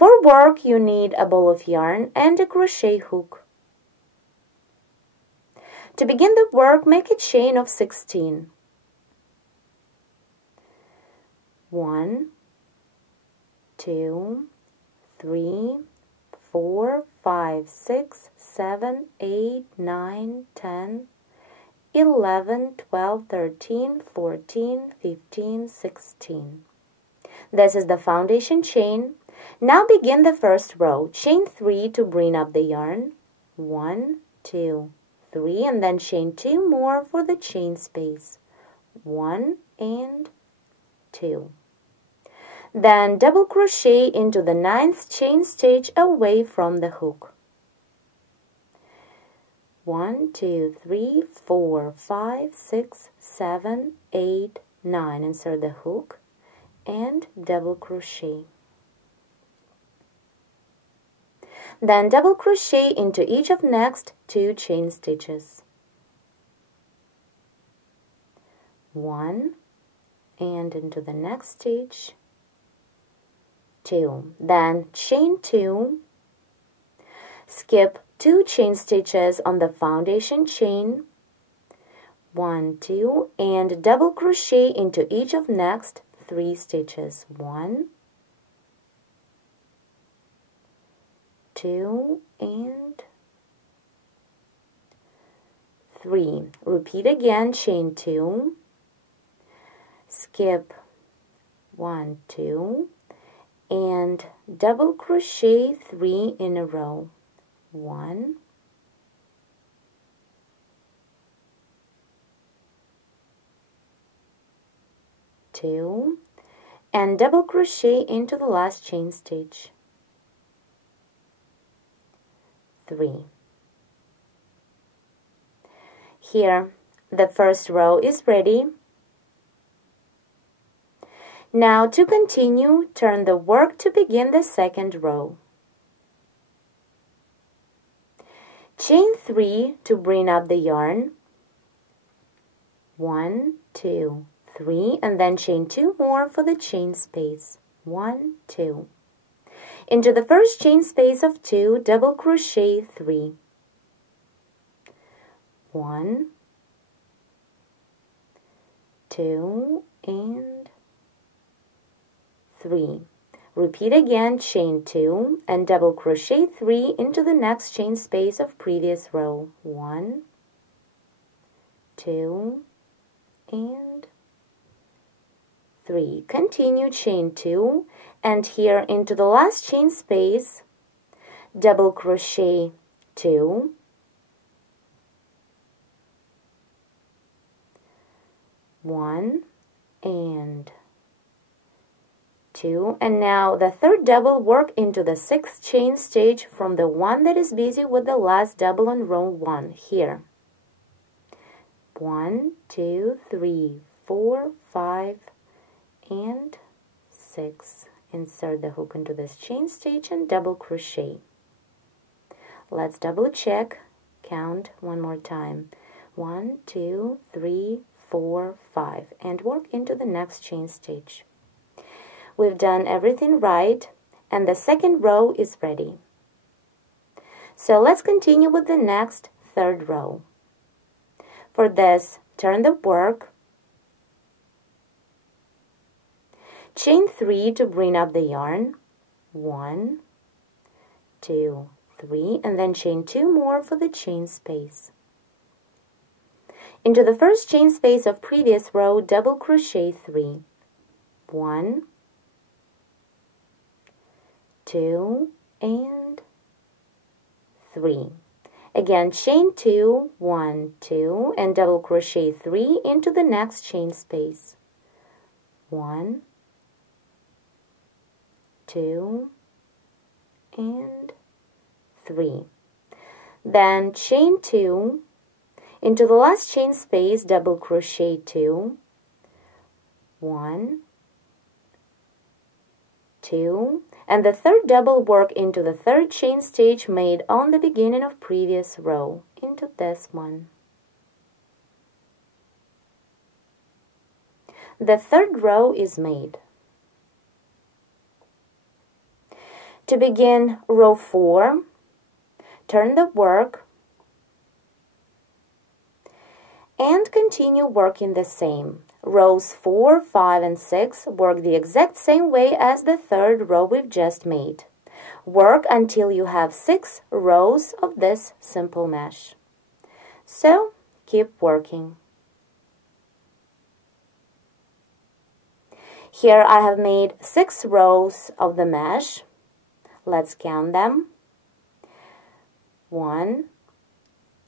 For work, you need a ball of yarn and a crochet hook. To begin the work, make a chain of 16. 1, 2, 3, 4, 5, 6, 7, 8, 9, 10, 11, 12, 13, 14, 15, 16. This is the foundation chain. Now begin the first row. Chain 3 to bring up the yarn. 1, 2, 3, and then chain 2 more for the chain space. 1 and 2. Then double crochet into the 9th chain stitch away from the hook. 1, 2, 3, 4, 5, 6, 7, 8, 9. Insert the hook and double crochet. Then double crochet into each of next 2 chain stitches. 1 and into the next stitch 2. Then chain 2, skip 2 chain stitches on the foundation chain, 1, 2, and double crochet into each of next 3 stitches. 1, 2, and 3. Repeat again, chain 2, skip 1, 2, and double crochet 3 in a row. 1, 2, and double crochet into the last chain stitch. 3. Here, the first row is ready. Now to continue, turn the work to begin the second row. Chain 3 to bring up the yarn. 1, 2, 3, and then chain 2 more for the chain space. 1, 2. Into the first chain space of 2, double crochet 3. 1, 2, and 3. Repeat again, chain 2 and double crochet 3 into the next chain space of previous row. 1, 2, and 3. Continue, chain 2, and here into the last chain space, double crochet 2, 1, and 2, and now the third double, work into the 6th chain stitch from the one that is busy with the last double on row 1 here. 1, 2, 3, 4, 5, and 6. Insert the hook into this chain stitch and double crochet. Let's double check. Count one more time. 1, 2, 3, 4, 5, and work into the next chain stitch. We've done everything right, and the second row is ready. So let's continue with the next third row. For this, turn the work, chain 3 to bring up the yarn. 1, 2, 3, and then chain 2 more for the chain space. Into the first chain space of previous row, double crochet 3. 1, 2, and 3. Again, chain 2, 1, 2, and double crochet 3 into the next chain space. 1, 2, and 3. Then chain 2 into the last chain space, double crochet 2, 1, 2, and the third double, work into the third chain stitch made on the beginning of previous row, into this one. The third row is made. To begin row 4, turn the work and continue working the same. Rows 4, 5, and 6 work the exact same way as the third row we've just made. Work until you have 6 rows of this simple mesh. So, keep working. Here I have made 6 rows of the mesh. Let's count them. 1,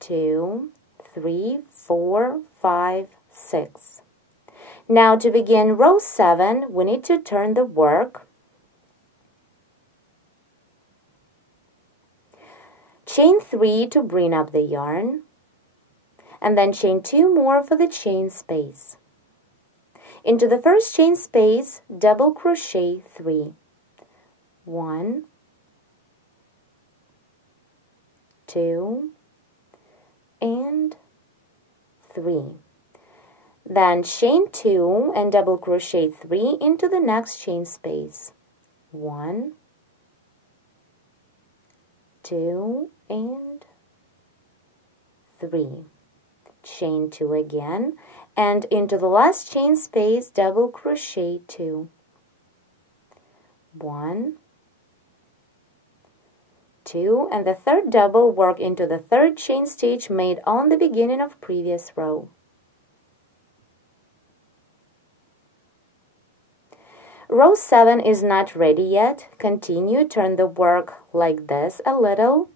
2, 3, 4, 5, 6. Now to begin row 7, we need to turn the work. Chain 3 to bring up the yarn, and then chain 2 more for the chain space. Into the first chain space, double crochet 3. 1, 2, and 3. Then chain 2 and double crochet 3 into the next chain space. 1, 2, and 3. Chain 2 again, and into the last chain space, double crochet 2. 1, 2, and the third double work into the third chain stitch made on the beginning of previous row. Row 7 is not ready yet. Continue, turn the work like this a little,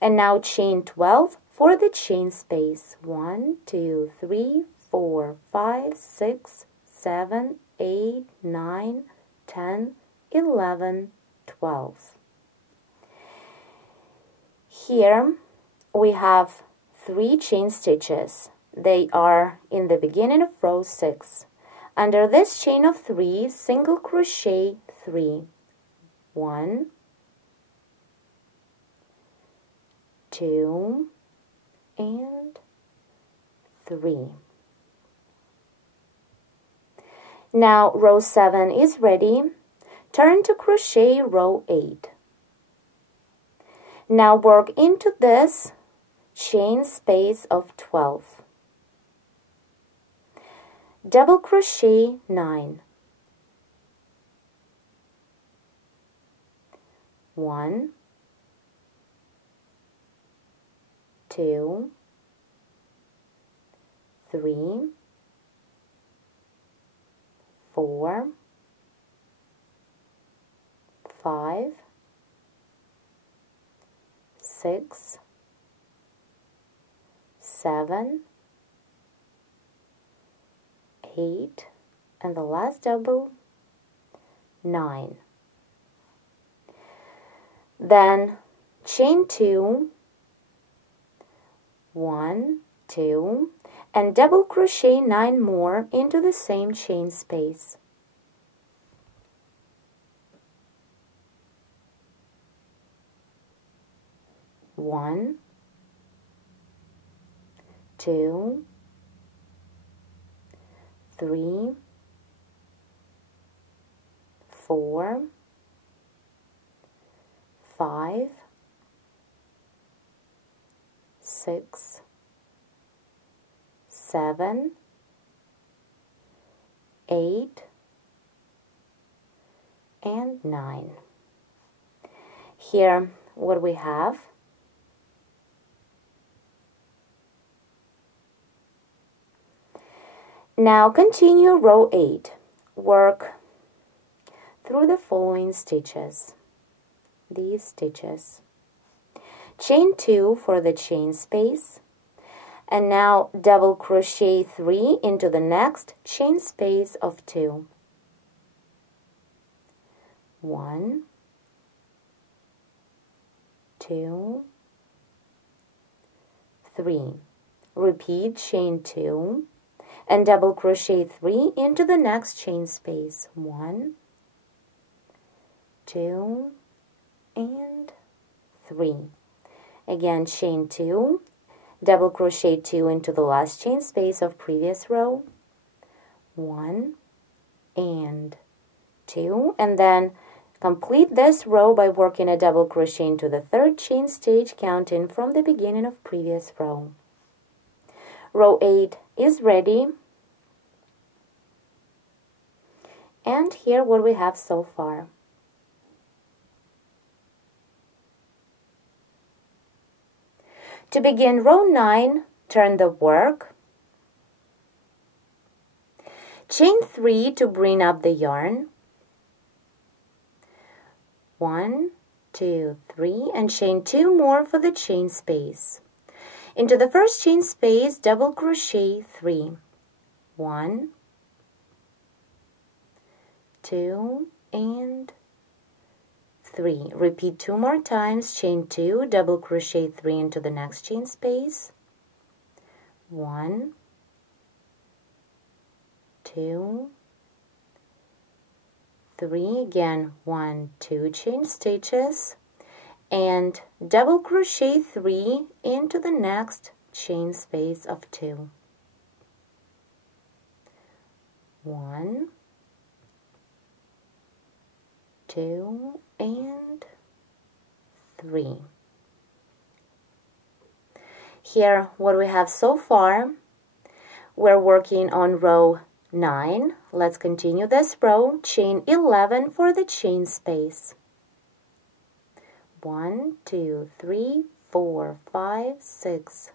and now chain 12 for the chain space. 1, 2, 3, 4, 5, 6, 7, 8, 9, 10, 11, 12. Here we have 3 chain stitches. They are in the beginning of row 6. Under this chain of 3, single crochet 3. 1, 2, and 3. Now row 7 is ready. Turn to crochet row 8. Now work into this chain space of 12. Double crochet 9. 1, 2, 3, 4, 5, 6, 7, 8, and the last double 9. Then chain 2, 1, 2, and double crochet 9 more into the same chain space. One, 2, 3, 4, 5, 6, 7, 8, and 9. Here, what we have, now continue row 8. Work through the following stitches, these stitches. Chain 2 for the chain space, and now double crochet 3 into the next chain space of 2. 1, 2, 3. Repeat chain 2 and double crochet 3 into the next chain space. 1, 2, and 3. Again, chain 2, double crochet 2 into the last chain space of previous row. 1 and 2, and then Complete this row by working a double crochet into the third chain stitch, counting from the beginning of previous row. Row 8 is ready. And here what we have so far. To begin row 9, turn the work. Chain 3 to bring up the yarn. 1, 2, 3, and chain 2 more for the chain space. Into the first chain space, double crochet 3. 1, 2, and 3. Repeat 2 more times, chain 2, double crochet 3 into the next chain space. 1, 2, 3, again 1, 2 chain stitches, and double crochet 3 into the next chain space of 2. 1, 2, and 3. Here what we have so far, we're working on row 9. Let's continue this row. Chain 11 for the chain space. 1, 2, 3, 4, 5, 6,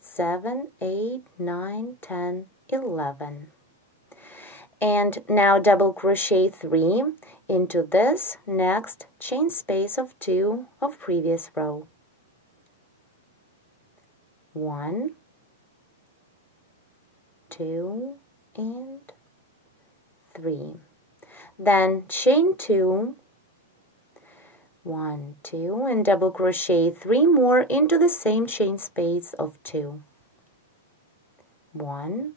7, 8, 9, 10, 11. And now double crochet 3 into this next chain space of 2 of previous row. 1, 2, and 3. Then chain 2, 1, 2, and double crochet 3 more into the same chain space of 2. 1,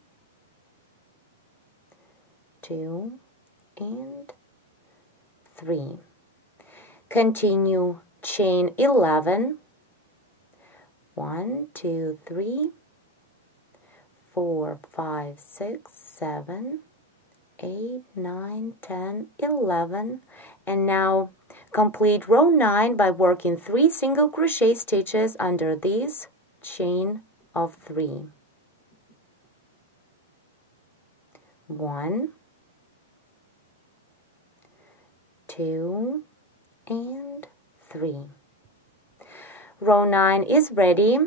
2, and 3. Continue chain 11. 1, 2, 3, 4, 5, 6, 7, 8, 9, 10, 11. And now complete row 9 by working 3 single crochet stitches under this chain of 3. 1, 2, and 3. Row 9 is ready.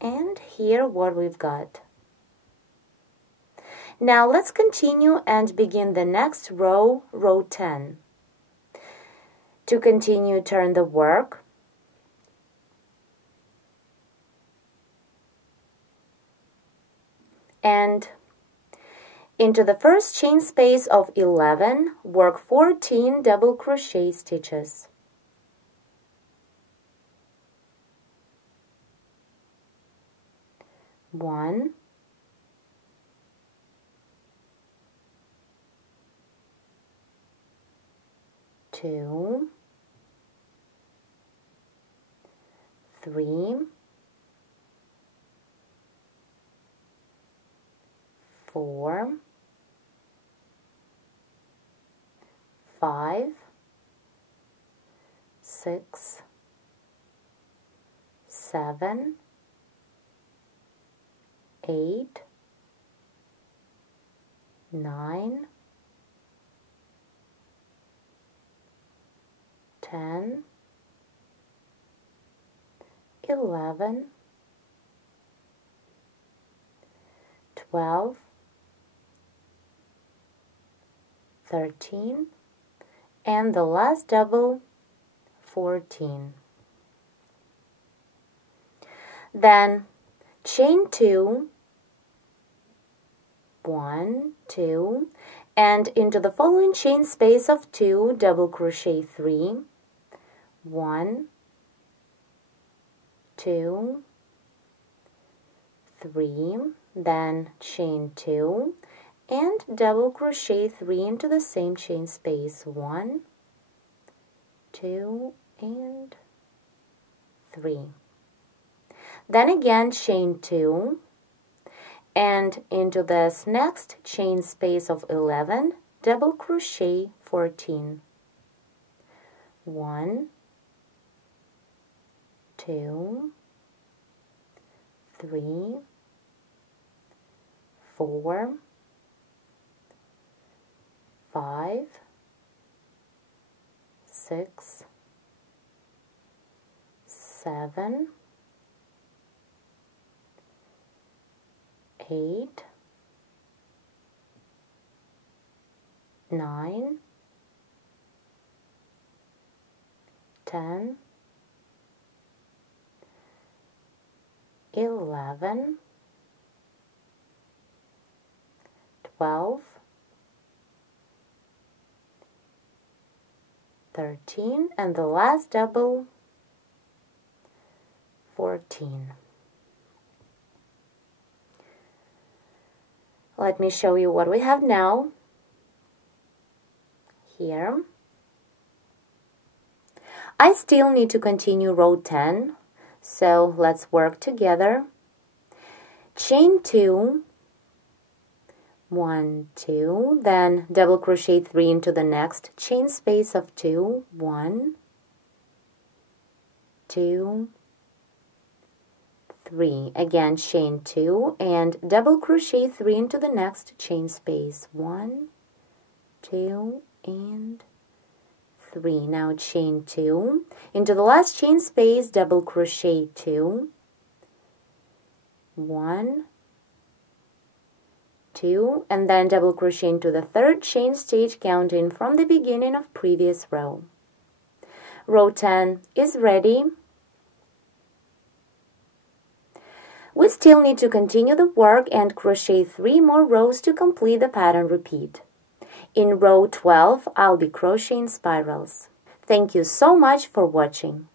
And here what we've got. Now let's continue and begin the next row, row 10. To continue, turn the work. And into the first chain space of 11, work 14 double crochet stitches. 1, 2, 3, 4, 5, 6, 7, 8, 9, 10, 11, 12, 13, and the last double, 14. Then chain 2, 1, 2, and into the following chain space of 2, double crochet 3, 1, 2, 3, then chain 2, and double crochet 3 into the same chain space, 1, 2, and 3. Then again chain 2, and into this next chain space of 11, double crochet 14. 1, 2, 3, 4, 5, 6, 7, 8, 9, 10, 11, 12, 13, and the last double, 14. Let me show you what we have now. Here. I still need to continue row 10, so let's work together. Chain 2, 1, 2, then double crochet 3 into the next chain space of 2, 1, 2, 3. Again, chain 2 and double crochet 3 into the next chain space, 1, 2, and 3. Now chain 2 into the last chain space, double crochet 2, 1, 2, and then double crochet into the third chain stitch, counting from the beginning of previous row. Row 10 is ready. We still need to continue the work and crochet 3 more rows to complete the pattern repeat. In row 12, I'll be crocheting spirals. Thank you so much for watching.